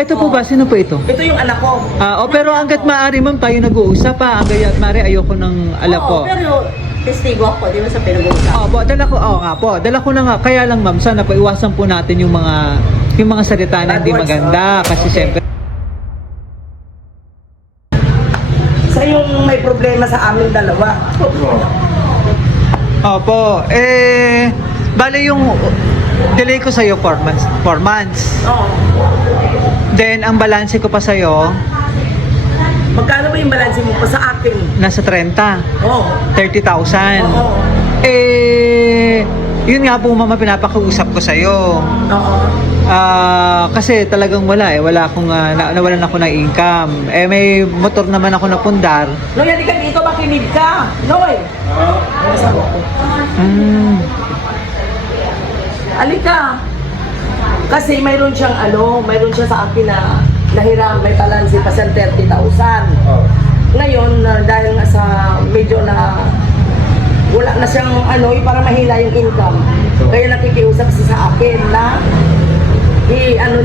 Ito po ba? Sino po ito? Ito yung anak ko. Pero hanggat maaari ma'am, tayo nag-uusap pa. Hanggat maaari, ayoko ng alam po. Pero testigo ako, di ba sa pinag-uusapan? Po, dala ko, nga po. Dala ko na nga. Kaya lang ma'am, sana po iwasan po natin yung mga salita na hindi maganda. Kasi siyempre, Sa yung may problema sa amin dalawa. opo, bale yung delay ko sa'yo 4 months. 4 months. Oo. Then, ang balanse ko pa sa'yo, Magkano ba yung balanse mo pa sa akin? nasa 30. Oo. 30,000. Oo. Yun nga po mama, pinapakiusap ko sa'yo. Oo. Kasi talagang wala akong, nawalan ako ng income. May motor naman ako na pundar. Noy, halika dito, makinig ka. Noy. Halika. Kasi mayroon siyang mayroon siya sa akin na nahiram, may balanse pa siyang 30,000. Ngayon, dahil nga sa medyo na wala na siyang yung para mahina yung income. Kaya nakikiusap siya sa akin na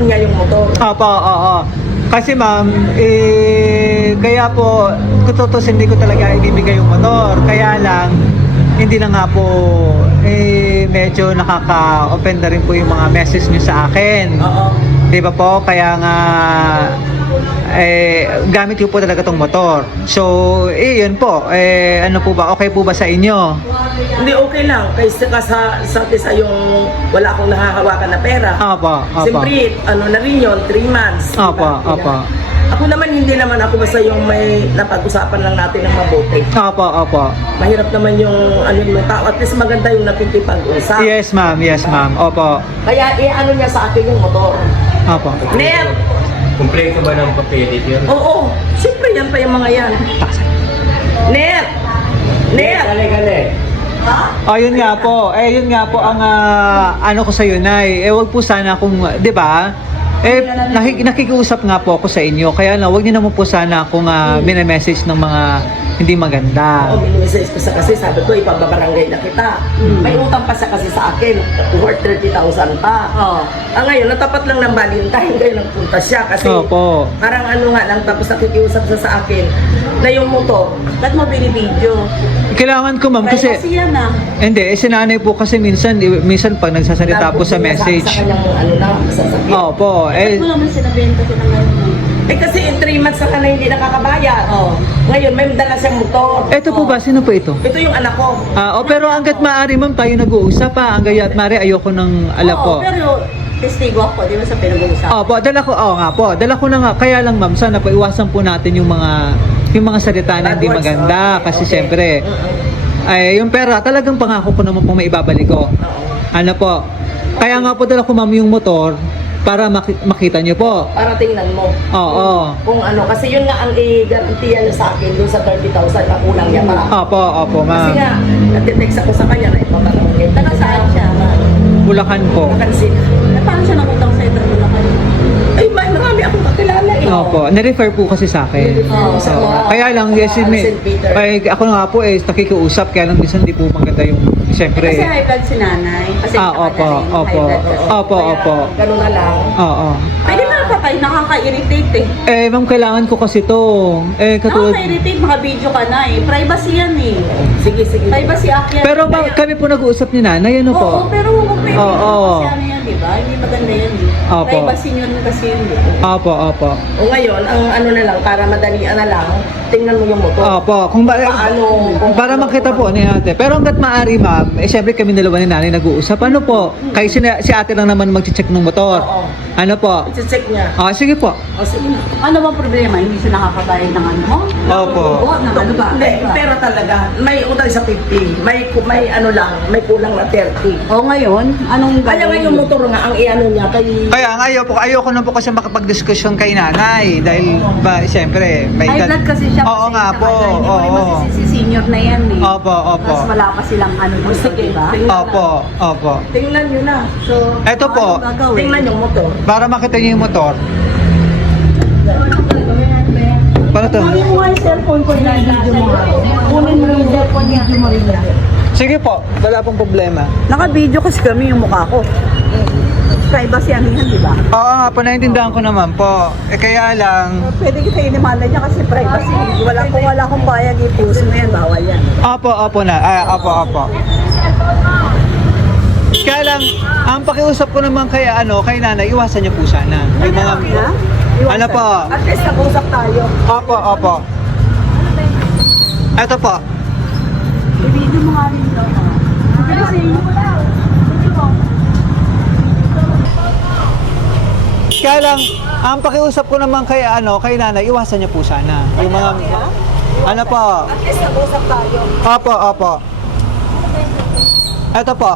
niya yung motor. Opo, oo. Kasi ma'am, kaya po, kututos hindi ko talaga ibibigay yung motor. Kaya lang, hindi na nga po, medyo nakaka-offend na rin po yung mga message nyo sa akin. Oo. Di ba po? Kaya nga, gamit ko po talaga tong motor. So, yun po. Ano po ba? Okay po ba sa inyo? Hindi, okay lang. Kasi sa yung wala akong nakahawakan na pera. Opo, opo. Siyempre, na rin yun, 3 months. Opo, Diba? opo. Ako naman, hindi naman ako basta yung may napag-usapan lang natin ng mabuti. Opo, opo. Mahirap naman yung yung tao. At least maganda yung nakikipag-usap. Yes, ma'am. Yes, ma'am. Opo. Kaya niya sa akin yung motor. Opo. Net! Kompleto ba ng papelit yun? Oo. Siyempre yan pa yung mga yan. Net! Net! Kale. Ha? Yun nga po. Yun nga po ang ano ko sa iyo, Nay. Wag po sana kung, 'di ba? Nakikiusap nga po ako sa inyo. Kaya lang, wag niyo naman po sana akong message ng mga hindi maganda. Oo, mini-message ko kasi sabi ko, ipababarangay na kita. May utang pa siya kasi sa akin, worth 30,000 pa. Oo. Ngayon, natapat lang ng Valentine, kaya nagpunta siya kasi Opo. parang nga lang, tapos nakikiusap siya sa akin na yung motor. Ba't mo binibidyo? Kailangan ko, ma'am, kasi Privacy yan ah. hindi, sinanay po kasi minsan pag nagsasalita po sa Tapos message. Sa kanyang sasakyan. Opo. Ba't mo naman sinabihin kasi ng gano'n? Kasi in 3 months na na hindi nakakabayad. Oo. Ngayon, may dala siyang motor. Ito po ba? Sino po ito? Ito yung anak ko. Pero hanggat maaari, ma'am, tayo nag-uusap pa. Hanggat maaari, ayoko ng alam po. Pero testigo ako, di ba sa pinag-uusapan? Opo, nga po. Dala ko na nga. Kaya lang, ma'am, sana po iwasan po natin yung mga salita na hindi Bad words, maganda. okay, Kasi okay. siyempre, yung pera, talagang pangako ko naman po maibabalik ko. Ano po? Kaya nga po dala ko, ma'am, yung motor para makita niyo po. Para tingnan mo. Oo. Kung kasi yun nga ang i-garantiya niya sa akin dun sa 30,000 na kulang niya para. Opo, Kasi ma'am. nga, nag-text ako sa kanya na ipabarangay. Taga saan siya? Bulacan po. Kasi, Paano siya nakutang sa'yo ng Bulacan? ay, marami akong kakilala eh. Opo, na-refer po kasi sa akin. Sa Oo. mga, Kaya lang, yes, St. Peter. ako nga po nakikiusap, kaya lang minsan di po maganda yung, siyempre. Kasi high blood si nanay. Kasi Opo. Opo. Ganun na lang. Oo. Pwede na patay, nakaka-irritate Ma'am, kailangan ko kasi to. Katulad. Nakaka-irritate, maka-video ka na eh. Privacy yan eh. Sige. Privacy act yan. Pero kami po nag-uusap ni nanay, ano po? Oo, pero huwag mo pwede Oo. kasi ano yan, di ba? Hindi maganda yan eh. Opo. Privacy yun kasi yun eh. Opo. O ngayon, ang na lang, para madalian na lang, tingnan mo yung motor. Opo. Para makita po ni ate. Pero hanggat maaari, ma'am, syempre kami dalawa ni nanay nag-uusap. Ano po? Kayo si ate lang naman mag-check ng motor. Oo. Ano po? I-check niya. Sige po. O sige na. Ano bang problema? Hindi siya nakakabayad ng ano mo? Opo. Oo, ng ano ba? Hindi, pero talaga, may utang sa 50, may kulang na 30. O ngayon, anong Kaya nga yung motor nga, ang iano niya, Kaya nga ayoko na po kasi makapag-diskusyon kay nanay dahil siyempre may high blood kasi siya. Oo nga po. Hindi mo rin Oo. masisisi senior na yan eh. Opo. Tapos wala pa silang ano dito, Sige, diba? Opo. tingnan nyo na. So, Eto po, Ano gagawin? tingnan yung motor. para makita niyo yung motor. Paano to? Kunin mo nga yung cellphone ko yung video mo. Kunin mo yung cellphone niya. Video mo rin yan. Sige po, wala pong problema. Naka-video kasi kami yung mukha ko. privacy ang yan, di ba? Oo nga po, naintindihan ko naman po. Kaya lang, Pwede kita inimanda niya kasi privacy. Wala akong bayad i-post mo yan, bawal yan. opo na. Opo. Kaya lang, ang pakiusap ko naman kay kay nanay, iwasan niyo po sana. Yung mga, ano po? At least nag-usap tayo. Opo. Ito po. I-video mo nga rin daw. Kaya lang, ang pakiusap ko naman kay kay nanay, iwasan niyo po sana. Yung mga, ano po? At least nag-usap tayo. Opo. Ito po.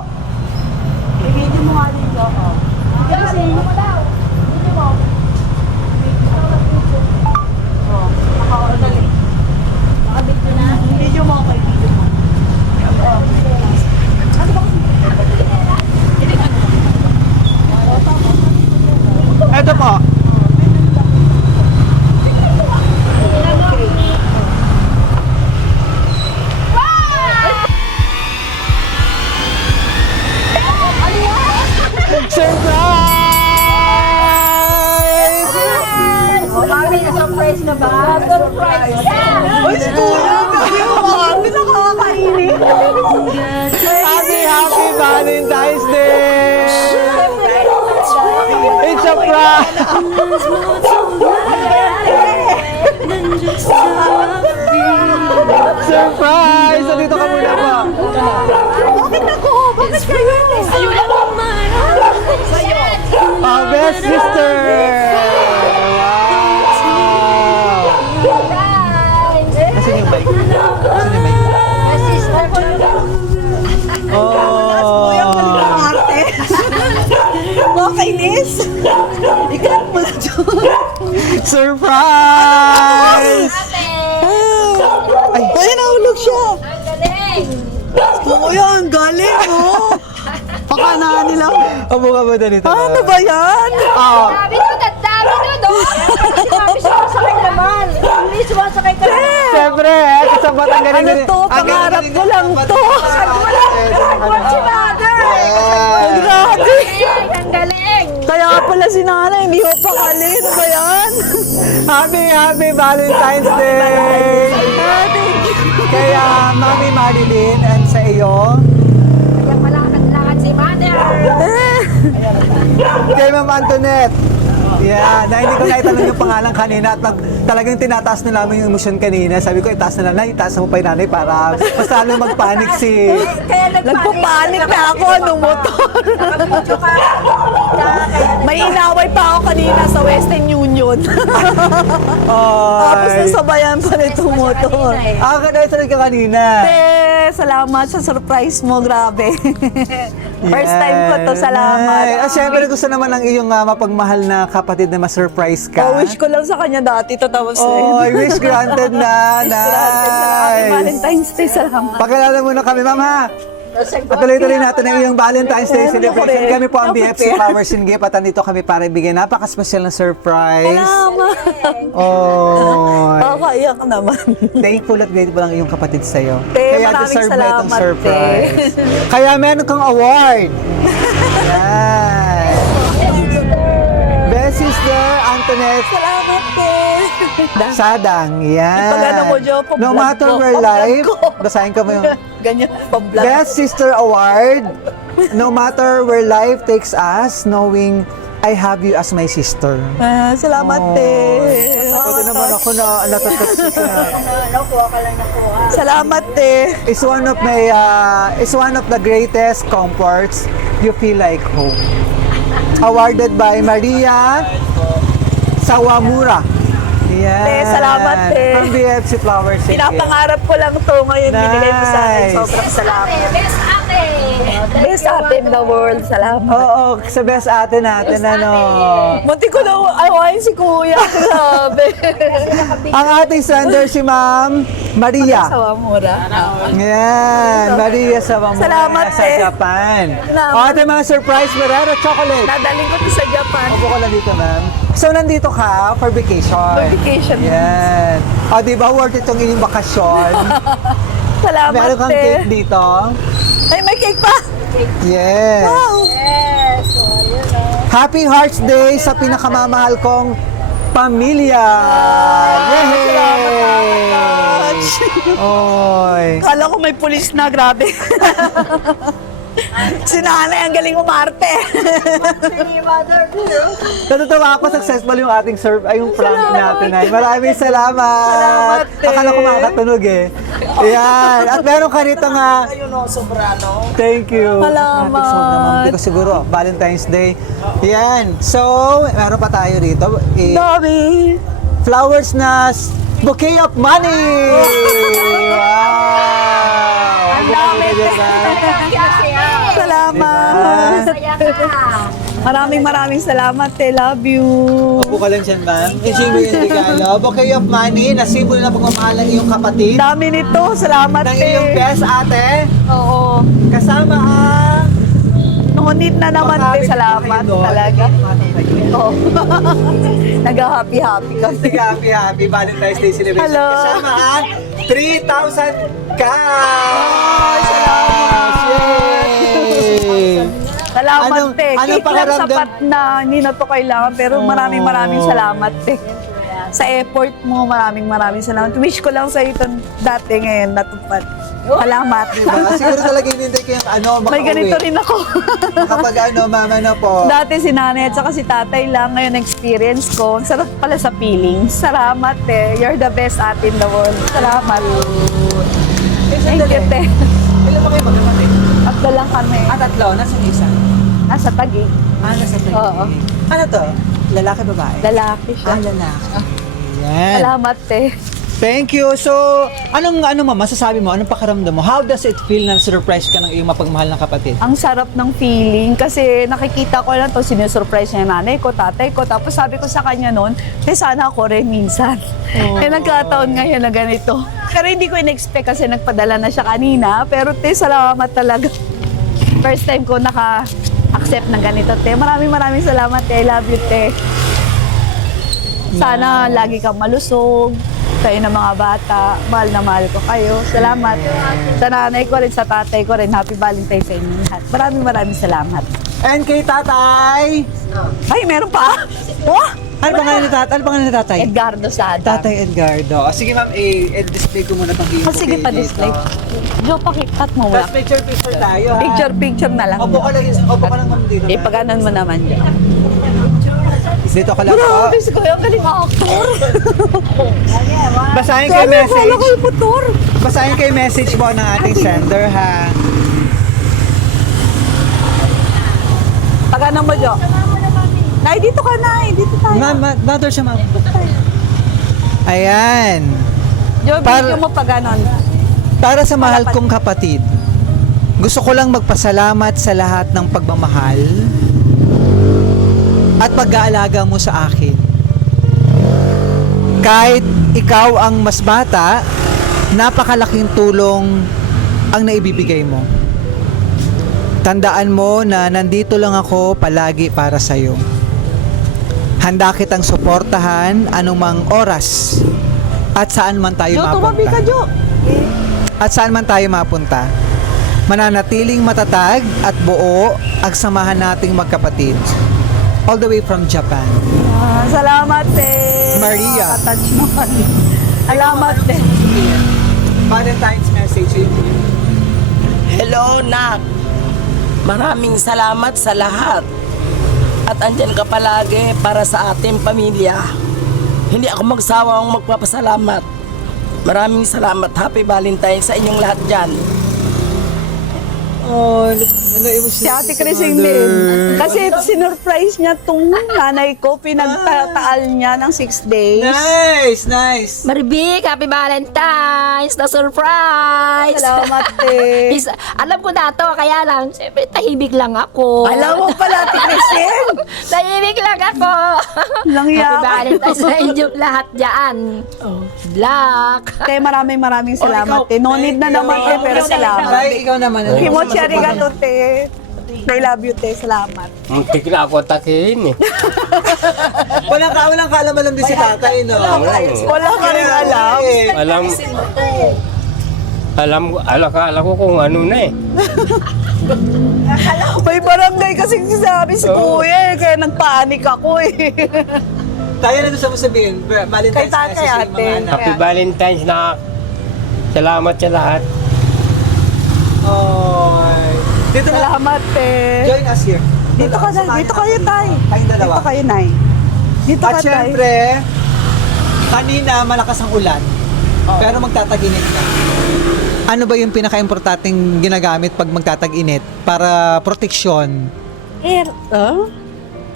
I-video mo nga rin daw. Video mo ako, i-video mo. Ito po. Surprise! Mami, na-surprise ka ba? Surprise! Uy, kuya! Mami, nakakakainin! Happy Valentine's Day! It's a prank! Surprise! Nandito ka muna po. Bakit ako? Bakit kayo? Sa'yo lang naman! Sa'yo! Best sister! Wow! Nasaan yung mic? Nasaan yung mic? Oh! Arte! Nakakainis! Ikat mo na dyan! Surprise! Ay, nahulog siya! Oo yan, galing oh! Pakana nila. abo ka ba dito? Ano ba yan? Oo. Dami to, Mami, sumasakay naman. Hindi, sumasakay ka naman. Siyempre, isang batang galing. Ano to? Pangarap ko lang to. Si mother. Grabe! Ang galing. Kaya pala si nanay, hindi mo pakali. Ano ba yan? Happy Valentine's Day! Thank you. Kaya, Mami Marilyn, and sa iyo, Kaya malakad-lakad si mother. kay Ma'am Antoinette. Yeah, na hindi ko naitanong yung pangalan kanina at talagang tinataas na namin yung emosyon kanina. Sabi ko, itaas na lang, itaas mo pa yung nanay para mas lalo magpanik si... Kaya Nagpapanik na ako nung motor. Nakabidyo ka. May inaway pa ako kanina sa Western Union. Tapos Ay. nasabayan pa nitong motor. Naitanong ka kanina. Salamat sa surprise mo, grabe. First time ko to, salamat. Ay, siyempre gusto naman ng iyong mapagmahal na kapatid na ma-surprise ka. Wish ko lang sa kanya dati to, tapos Oh, wish granted na. Happy Nice. Valentine's Day, salamat. Pakilala muna kami, ma'am ha. At tuloy-tuloy natin ang iyong Valentine's Day celebration. Kami po ang BFC Flowers and Gift at nandito kami para ibigay napaka-special na surprise. Salamat. Oh, Nakakaiyak naman. thankful at grateful ang iyong kapatid sa'yo. Te, Kaya maraming deserve mo itong salamat, surprise. Kaya meron kang award. Yan. Best Sister Antoinette Salamat, te. Sadang. Yan. Ipagano mo, Jo, pa-vlog No matter ko. where Pa-vlog life, ko. basahin ka mo yung Ganyan pa-vlog. Best Sister Award. No matter where life takes us, knowing I have you as my sister. Salamat, Oh. te. Pati naman ako na natatouch ka. Salamat, te. It's one of the greatest comforts you feel like home. Awarded by Maria Sawamura. Yan. Te, salamat, te. From BFC Flowers and Gift. Pinapangarap ko lang to ngayon. Binigay mo sa akin. Nice. Sobrang salamat. Best ate. Best ate in the world. Salamat. Oo, sa best ate natin, Munti ko na awayin si kuya. Grabe. Ang ating sender si Ma'am Maria. Sawamura. Yan, Maria Sawamura Salamat, sa te. Japan. Salamat. O, ating mga surprise Ferrero chocolate. Nadaling ko to sa Japan. Upo ka lang dito, ma'am. So, nandito ka for vacation. For vacation. Yan. O, di ba worth itong inyong bakasyon? Salamat, Meron kang te. cake dito. Ay, may cake pa. Yes. Wow. Yes. So, yun o. Happy Hearts Day sa pinakamamahal kong pamilya! Yay! Oy. Kala ko may pulis na, grabe. Si nanay, ang galing umarte. Natutuwa ako, successful yung ating yung prank natin. Ay. Maraming salamat. Salamat, Akala ko makakatunog eh. Ayan. At meron ka rito nga. Ayun o, sobrano. Thank you. Salamat. Hindi ko siguro. Valentine's Day. Ayan. So, meron pa tayo rito. Dami. Flowers na bouquet of money! Wow! Ang dami. Salamat. Maraming salamat. Love you. Upo ka lang dyan, ma'am. Enjoy mo yung regalo. Bouquet of money na simbolo na pagmamahal ng iyong kapatid. Dami nito. Salamat, Ng iyong best ate. Oo. Kasama ang... Ngunit na naman, salamat talaga. Oo. Nag-happy-happy kami. Happy Valentine's Day celebration. Hello. Kasama ang 3,000 cash! Yay! Salamat, Anong- te. anong Cake lang pakiramdam? sapat na hindi na to kailangan. Pero maraming salamat, te. Sa effort mo, maraming salamat. Wish ko lang sa ito dati ngayon natupad. Salamat. Diba? Siguro talaga hinintay ko yung makauwi. May ganito rin ako. Kapag mama na po. Dati si nanay at saka si tatay lang. Ngayon experience ko. Ang sarap pala sa feelings. Salamat, te. You're the best ate in the world. Salamat. Thank you, te. Ilan ba kayo magkakapit? Tatlo lang kami. Tatlo. Nasaan isa? Nasa Taguig. Nasa tayo. Oo. Ano to? Lalaki, babae? Lalaki siya. Lalaki. Yan. Salamat, te. Thank you. So, anong masasabi mo? Anong pakiramdam mo? How does it feel na surprise ka ng iyong mapagmahal na kapatid? Ang sarap ng feeling kasi nakikita ko lang to sinusurprise niya yung nanay ko, tatay ko. Tapos sabi ko sa kanya noon, sana ako rin minsan. Nagkataon ngayon na ganito. Pero hindi ko in-expect kasi nagpadala na siya kanina. Pero salamat talaga. First time ko naka-accept ng ganito, te. Maraming salamat, te. I love you, te. Sana lagi kang malusog. Kayo ng mga bata, mahal na mahal ko kayo. Salamat. Sa nanay ko rin, sa tatay ko rin. Happy Valentine's sa inyo lahat. Maraming salamat. And kay tatay! Ay, meron pa? Oh, Ano pangalan ni tatay? Ano pangalan ni tatay? Edgardo Sada. Tatay Edgardo. Sige ma'am, i-display ko muna itong Oh, sige pa display. Jo, pakikat mo Tapos muna. picture tayo ha. Picture na lang. Opo ka lang ma'am dito. Ipaganon mo naman dyan. Dito ka lang po. Grabe, si Kuya, ang galing actor. Basahin kayo Akala message. ko yung motor. Basahin kayo message mo ng ating sender ha. Paganon mo, Jo. Nay, dito ka, Nay. Dito tayo. Mother siya ma'am. Ayan. Jo, Par- video mo paganon. Para sa mahal kong kapatid, gusto ko lang magpasalamat sa lahat ng pagmamahal at pag-aalaga mo sa akin. Kahit ikaw ang mas bata, napakalaking tulong ang naibibigay mo. Tandaan mo na nandito lang ako palagi para sa'yo. Handa kitang suportahan anumang oras at saan man tayo Jo, tumabi mapunta. ka, Jo. At saan man tayo mapunta. Mananatiling matatag at buo ang samahan nating magkapatid. All the way from Japan. Salamat, te. Maria. Nakatouch naman. Salamat, te. Valentine's message. Hello, Nak. Maraming salamat sa lahat. At andyan ka palagi para sa ating pamilya. Hindi ako magsawang magpapasalamat. Maraming salamat. Happy Valentine's sa inyong lahat dyan. Oh, Si Ate Crising din. Kasi sinurprise niya tong nanay ko. Pinagtaal niya ng 6 days. Nice. Maribik, happy Valentine's! Na surprise! Salamat, te. Alam ko na to, kaya lang, siyempre, tahimik lang ako. Alam mo pala, Ate Crising. Tahimik lang ako. Langya Happy ka. Valentine's sa inyong lahat dyan. Luck! Te, maraming salamat, te. No need na naman, te, pero salamat. Bye, ikaw naman. Kimochi arigato, te. I love you, te. Salamat. Muntik na ako atakihin eh. Walang kaalaman din si tatay, no? Wala ka rin alam. Alam, Akala ko kung ano na eh. May barangay kasi sabi si Kuya kaya nagpanik ako eh. Tayo na gusto mo sabihin, Valentine's Kay tatay, message sa ate. mga anak. Happy Valentine's na. Salamat sa lahat. Oh, dito na. Salamat eh. Join us here. Dito ka na, dito kayo tay. Kayong dalawa. Dito kayo nay. Dito At ka tay. syempre, kanina malakas ang ulan. Pero magtataginit ka. Ano ba yung pinaka-importanting ginagamit pag magtatag-init para proteksyon? Air.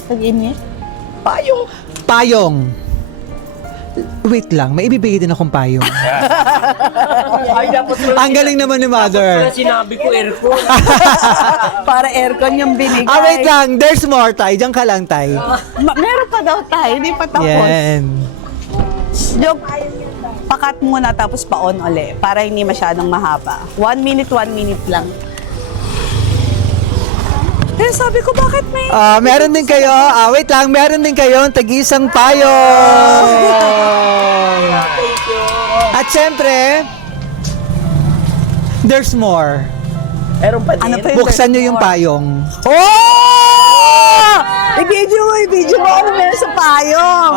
Tag-init. Payong. Payong. Wait lang, may ibibigay din akong payong. Ay, dapat Ang galing naman ni Mother. sinabi ko aircon. Para aircon yung binigay. Wait lang, there's more, Tay. Diyan ka lang, Tay. Meron pa daw tayo, hindi pa tapos. Yan. Joke, pakat muna tapos pa-on uli para hindi masyadong mahaba. 1 minute lang. Eh, sabi ko, bakit may... Meron din kayo, wait lang, meron din kayo tag-isang payong. At syempre, there's more. Meron pa din. Ano pa yun? Buksan nyo yung payong. Oh! I-video mo ano meron sa payong.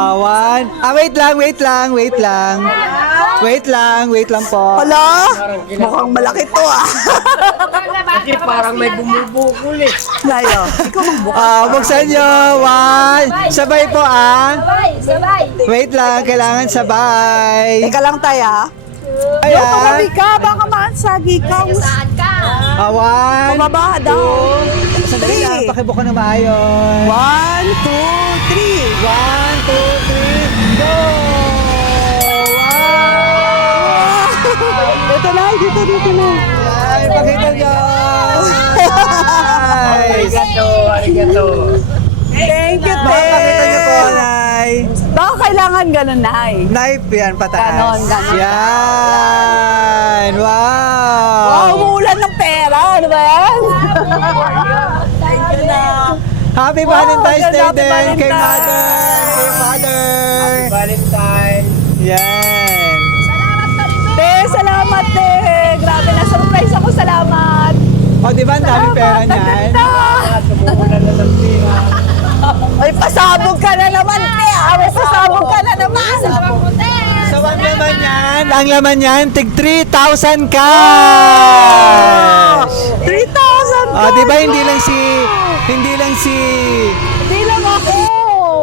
Wait lang po. Hala, mukhang malaki to Kasi parang may bumubukol eh. Layo, ikaw magbukas. Buksan nyo. Sabay po Sabay. Wait lang, kailangan sabay. Teka lang tayo Ayan. Tumami ka, baka maansagi ka. Saan ka? One, Pababa daw. Sandali lang, 3. pakibuka na maayos. 1, 2, 3. 1, 2, 3, go! Wow! Dito na. Ay, pakita nyo! Nice! Arigato. Thank you, Pakita nyo po, Te. Nay. Baka kailangan ganun, Nay. Knife yan, pataas. Ganon. Yan! Wow! Wow, umuulan ng pera. Ano ba yan? Thank you na. Happy Valentine's Day Happy din kay Valentine's. Mother! Valentine. Yan! Te, salamat, Te. Grabe na, surprise ako. Salamat. O, di ba ang dami pera niyan? Sumuulan na ng tira. Ay, pasabog ka na naman, Te. Ay, pasabog ka na naman. So, ang laman yan, tig 3,000 cash! 3,000 ka. Di ba hindi lang si Hindi lang ako.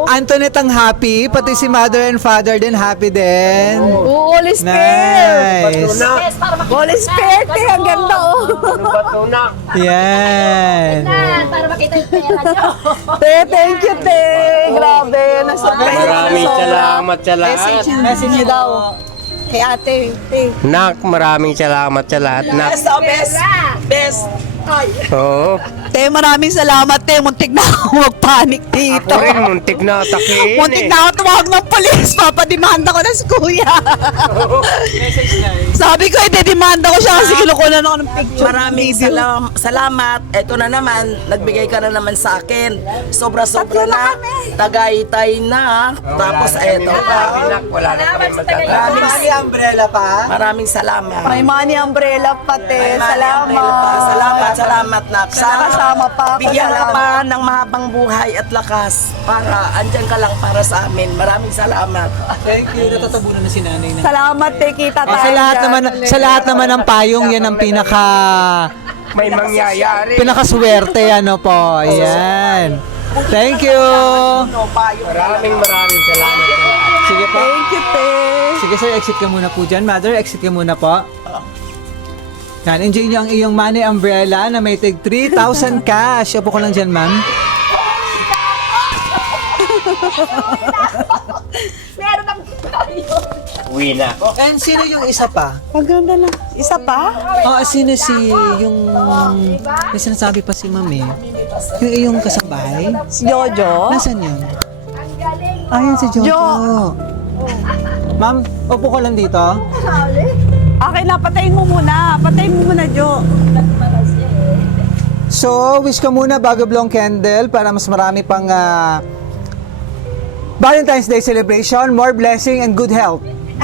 Antoinette ang happy, pati si Mother and Father din happy din. Holy Spirit. Nice! Batunak. Holy Spirit, Te. Ang ganda, oh. Batunak. Yan! Para makita yung pera nyo. Te, thank you, Te. Grabe, na-surprise Maraming salamat sa lahat. Message niyo daw. Kay ate, Te. Nak, maraming salamat sa lahat. Nak. Best. Ay. Oo. Te, maraming salamat, Te. Muntik na ako magpanik dito. Ako rin, muntik na atakin Muntik eh. na ako tumawag ng polis. Papadimanda ko na si Kuya. Sabi ko, demanda ko siya kasi kinukunan ako ng picture. Maraming salamat. Ito na naman, nagbigay ka na naman sa akin. Sobra-sobra Tatlo na na. kami. Tagaytay na. Tapos eto pa. Nak, wala na kami magtatapos. May umbrella pa? Maraming salamat. May money umbrella pa, Te. Salamat na. Kasama pa ako. Bigyan ka Salamat. pa ng mahabang buhay at lakas para andyan ka lang para sa amin. Maraming salamat. Thank you, natatabunan na si nanay na. Salamat, Te. Kita tayo. Sa lahat naman ng payong, yan ang May mangyayari. pinakaswerte, ano po. Ayan. Thank you. Maraming salamat sa lahat. Sige po. Thank you, Te. Sige sir, exit ka muna po dyan. Mother, exit ka muna po. Yan, enjoy nyo ang iyong money umbrella na may tig 3,000 cash. Upo ko lang dyan, ma'am. Meron ang tayo. Uwi na ako. And sino yung isa pa? Maganda na. Isa pa? Sino si yung... May sinasabi pa si ma'am eh. Yung iyong kasabay? Si Jojo? Nasaan yun? Ang galing. Ayun si Jojo. Jo. Ma'am, upo ko lang dito. Okay na, patayin mo muna. Patayin mo muna, Jo. So, wish ka muna bago blow ang candle para mas marami pang Valentine's Day celebration, more blessing and good health.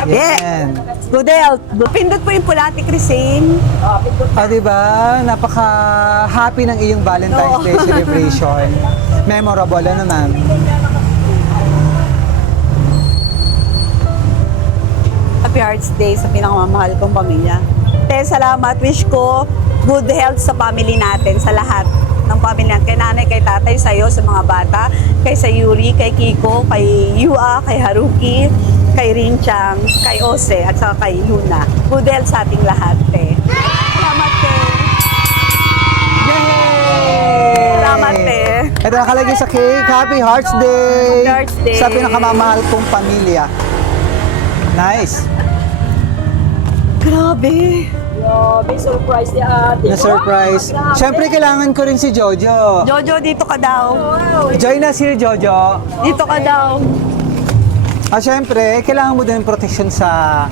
Yan. Good health. Pindot po yung Pulati Crising. Diba? Napaka-happy ng iyong Valentine's Day celebration. Memorable, ano ma'am? Happy Hearts Day sa pinakamamahal kong pamilya. Te, salamat. Wish ko good health sa family natin, sa lahat ng pamilya. Kay nanay, kay tatay, sa'yo, sa mga bata, kay Sayuri, kay Kiko, kay Yua, kay Haruki, kay Rinchang, kay Ose, at saka kay Luna. Good health sa ating lahat, te. Salamat, te. Yay! Salamat, te. Ito nakalagay sa cake. Happy Hearts Day! Happy Hearts Day. Sa pinakamamahal kong pamilya. Nice. Grabe. Grabe, surprise ni ate. Na-surprise. Siyempre, kailangan ko rin si Jojo. Jojo, dito ka daw. Join na si Jojo. Dito ka daw. Siyempre, kailangan mo din protection sa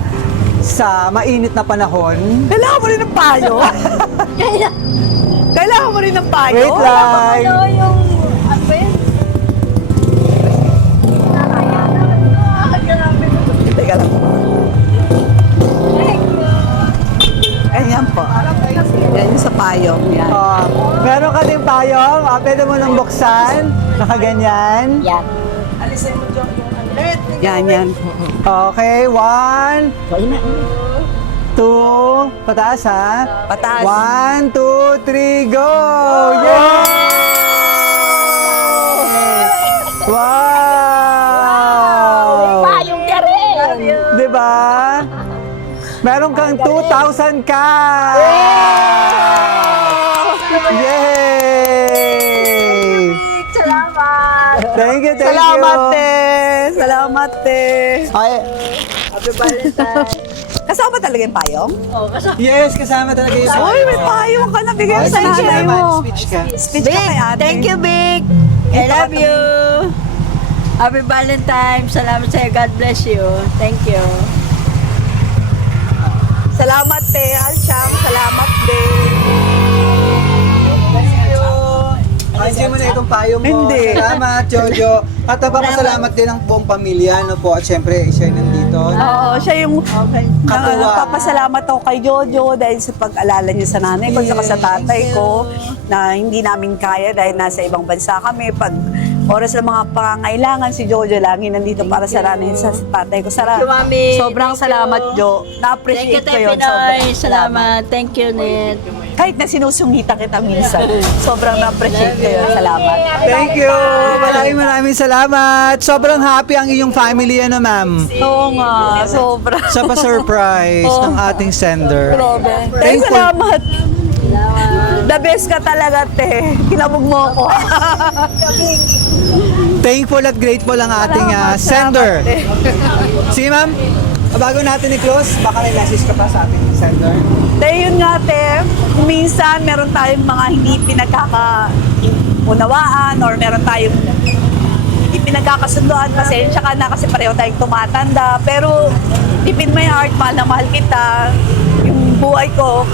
mainit na panahon. Kailangan mo rin ng payo. Kailangan mo rin ng payo. Wait lang. Ano yung, ano ba yun? Teka lang. Ganyan po. Yan yung sa payong. Yan. Meron ka din payong. Pwede mo nang buksan. Nakaganyan. Yan. Alisin mo dyan yung ano. Yan, yan. Okay, 1, 2, pataas ha? Pataas. 1, 2, 3, go! Yay! Wow! Payong ka rin. Diba? Meron kang 2,000 ka! Yay! Salamat. Thank you, thank Salamat, you. te. Salamat, te. Ay, Happy Valentine's. Kasama talaga yung payong? Oh, kasama. yes, kasama talaga yung Uy, may payong ka na. Bigyan mo sa nanay mo. Speech ka. Speech ka kay ate. Thank you, Big. I love you. Happy Valentine's. Salamat sa'yo. God bless you. Thank you. Salamat, te. Alsham, salamat, din. Andiyan mo na itong payong mo. Hindi. Salamat, Jojo. At napapasalamat din ang buong pamilya, no po. At syempre, siya nandito. Oo, siya yung Katuwa. nagpapasalamat ako kay Jojo dahil sa pag-alala niya sa nanay ko at sa tatay ko na hindi namin kaya dahil nasa ibang bansa kami. Pag oras ng mga pangangailangan, si Jojo lagi nandito para sa nanay sa tatay ko. Thank you, Mami. Sobrang Thank you. salamat, Jo. Thank you, Na-appreciate ko Te yun. Pinoy. Salamat. Thank you, Net. Kahit na sinusungita kita minsan, sobrang na-appreciate ko yun. Salamat. Thank you. Maraming salamat. Sobrang happy ang iyong family, ano, ma'am. Oo nga, sobrang. Sa pa-surprise ng ating sender. Grabe. Thankful. Salamat. The best ka talaga, te. Kinabog mo ako. Thankful at grateful ang ating Salamat, sender. salamat, te. Sige, ma'am. Bago natin i-close, baka may message ka pa sa ating sender. Dahil yun nga, te, minsan meron tayong mga hindi pinagkakaunawaan or meron tayong hindi pinagkakasunduan. Pasensya ka na kasi pareho tayong tumatanda. Pero deep in my heart, mahal na mahal kita. Yung buhay ko,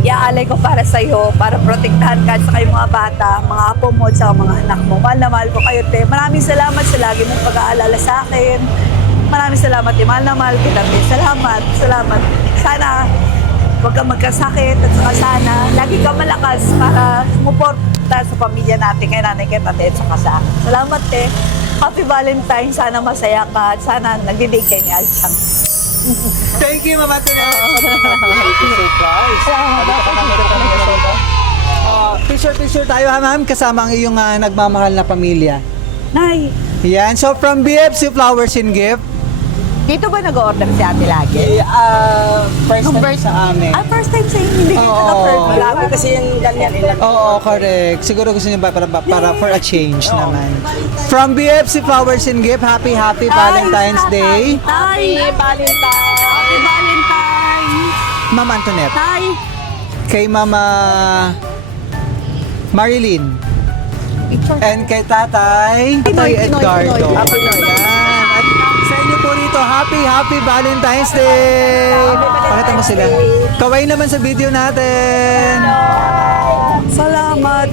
iaalay ko para sa'yo, para protektahan ka at saka yung mga bata, mga apo mo at saka mga anak mo. Mahal na mahal ko kayo, te. Maraming salamat sa lagi mong pag-aalala sa akin. Maraming salamat, te. Mahal na mahal kita, te. Salamat, salamat. Sana huwag kang magkasakit at saka sana lagi kang malakas para sumuporta sa pamilya natin, kay nanay, kay tate at saka sa akin. Salamat, te. Happy Valentine. Sana masaya ka at sana nagdidig kay ni Alchang. Thank you, Mama Tonette. Surprise. Picture tayo, ha, ma'am, kasama ang iyong nagmamahal na pamilya. Nay, Yan. So, from BFC Flowers and Gift, dito ba nag-order si ate lagi? first time sa amin. First time sa inyo, hindi dito na first. Marami kasi yung ganyan eh. Oo, correct. Siguro gusto niyo ba para for a change naman. From BFC Flowers and Gift, happy Valentine's Day. Tay! Valentine! Happy Valentine! Ma'am Antoinette. Tay! Kay Mama Marilyn. And kay Tatay Edgardo. Yan. At sa inyo po rito, happy Valentine's Day! Pakita mo sila. Kaway naman sa video natin. Salamat!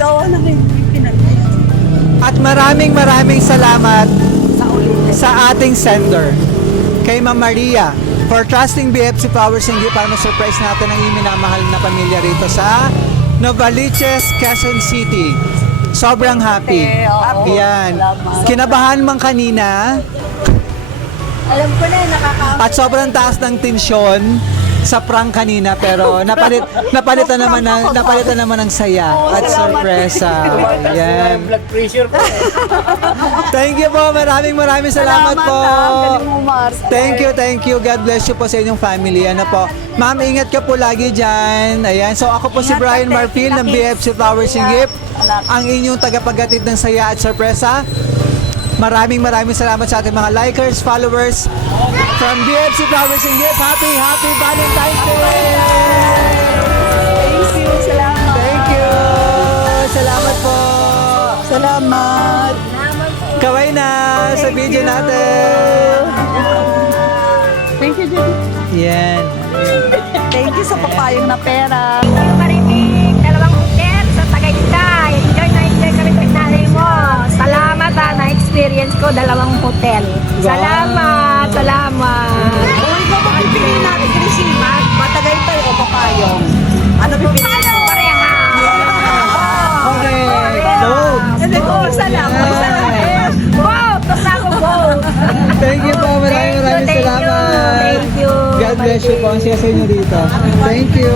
At maraming salamat sa ating sender. Kay kay Ma'am Maria for trusting BFC Flowers and Gift para ma-surprise natin ang iyong minamahal na pamilya rito sa Novaliches, Quezon City. Sobrang happy. Oo. Yan. Salamat. Kinabahan man kanina Alam ko na, nakaka... at sobrang taas ng tensyon sa prank kanina pero napalitan naman ng saya at sorpresa. Yan. Blood pressure ko. Thank you po. Maraming salamat po. Galing mo, Mars. Thank you. God bless you po sa inyong family. Ano po. Ma'am, ingat ka po lagi dyan. Ayan. So ako po si Ingat Brian ka, Marfil ng Teki. BFC Flowers and Gift. Anak. Ang inyong tagapaghatid ng saya at sorpresa. Maraming salamat sa ating mga likers, followers from BFC Flowers and Gift. Happy Valentine's Day! Thank you. Salamat. Thank you! Salamat po! Salamat. Kaway na sa video natin! Thank you, Judy. Yan. Thank you sa papayong na pera. Marinig, dalawang hotel sa Tagaytay. Enjoy kami sa nanay mo. Salamat na-experience ko dalawang hotel. Salamat. Kung ikaw ba pipiliin natin Krisimat, Matagaytay o Papayong? Ano pipiliin mo? Pareha. Okay. Load. Hindi ko, salamat. Boat! Basta ako boat. Thank you po. Maraming salamat. Thank you. God bless you po. Ang siya sa inyo dito. Thank you.